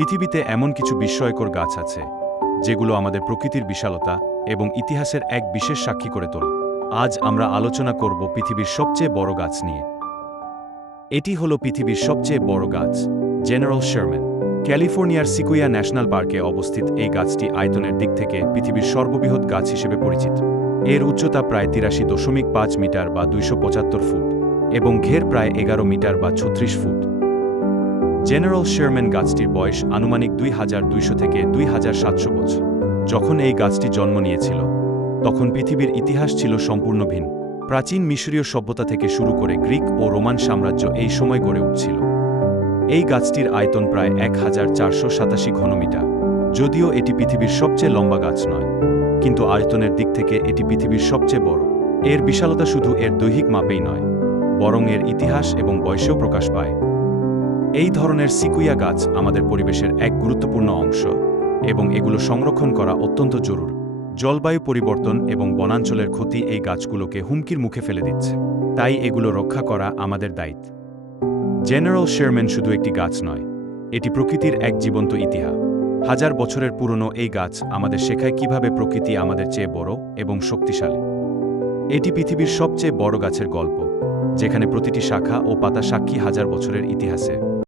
পৃথিবীতে এমন কিছু বিস্ময়কর গাছ আছে যেগুলো আমাদের প্রকৃতির বিশালতা এবং ইতিহাসের এক বিশেষ সাক্ষী করে তোলে। আজ আমরা আলোচনা করব পৃথিবীর সবচেয়ে বড় গাছ নিয়ে। এটি হলো পৃথিবীর সবচেয়ে বড় গাছ, জেনারেল শারম্যান। ক্যালিফোর্নিয়ার সিকুইয়া ন্যাশনাল পার্কে অবস্থিত এই গাছটি আয়তনের দিক থেকে পৃথিবীর সর্ববৃহৎ গাছ হিসেবে পরিচিত। এর উচ্চতা প্রায় ৮৩.৫ মিটার বা ২৭৫ ফুট এবং ঘের প্রায় ১১ মিটার বা ৩৬ ফুট। জেনারেল শারম্যান গাছটির বয়স আনুমানিক ২২০০ থেকে ২৭০০ বছর। যখন এই গাছটি জন্ম নিয়েছিল তখন পৃথিবীর ইতিহাস ছিল সম্পূর্ণ ভিন্ন। প্রাচীন মিশরীয় সভ্যতা থেকে শুরু করে গ্রিক ও রোমান সাম্রাজ্য এই সময় গড়ে উঠছিল। এই গাছটির আয়তন প্রায় ১৪৮৭ ঘনমিটার। যদিও এটি পৃথিবীর সবচেয়ে লম্বা গাছ নয়, কিন্তু আয়তনের দিক থেকে এটি পৃথিবীর সবচেয়ে বড়। এর বিশালতা শুধু এর দৈহিক মাপেই নয়, বরং এর ইতিহাস এবং বয়সেও প্রকাশ পায়। এই ধরনের সিকুইয়া গাছ আমাদের পরিবেশের এক গুরুত্বপূর্ণ অংশ এবং এগুলো সংরক্ষণ করা অত্যন্ত জরুরি। জলবায়ু পরিবর্তন এবং বনাঞ্চলের ক্ষতি এই গাছগুলোকে হুমকির মুখে ফেলে দিচ্ছে, তাই এগুলো রক্ষা করা আমাদের দায়িত্ব। জেনারেল শারম্যান শুধু একটি গাছ নয়, এটি প্রকৃতির এক জীবন্ত ইতিহাস। হাজার বছরের পুরনো এই গাছ আমাদের শেখায় কিভাবে প্রকৃতি আমাদের চেয়ে বড় এবং শক্তিশালী। এটি পৃথিবীর সবচেয়ে বড় গাছের গল্প, যেখানে প্রতিটি শাখা ও পাতা সাক্ষী হাজার বছরের ইতিহাসে।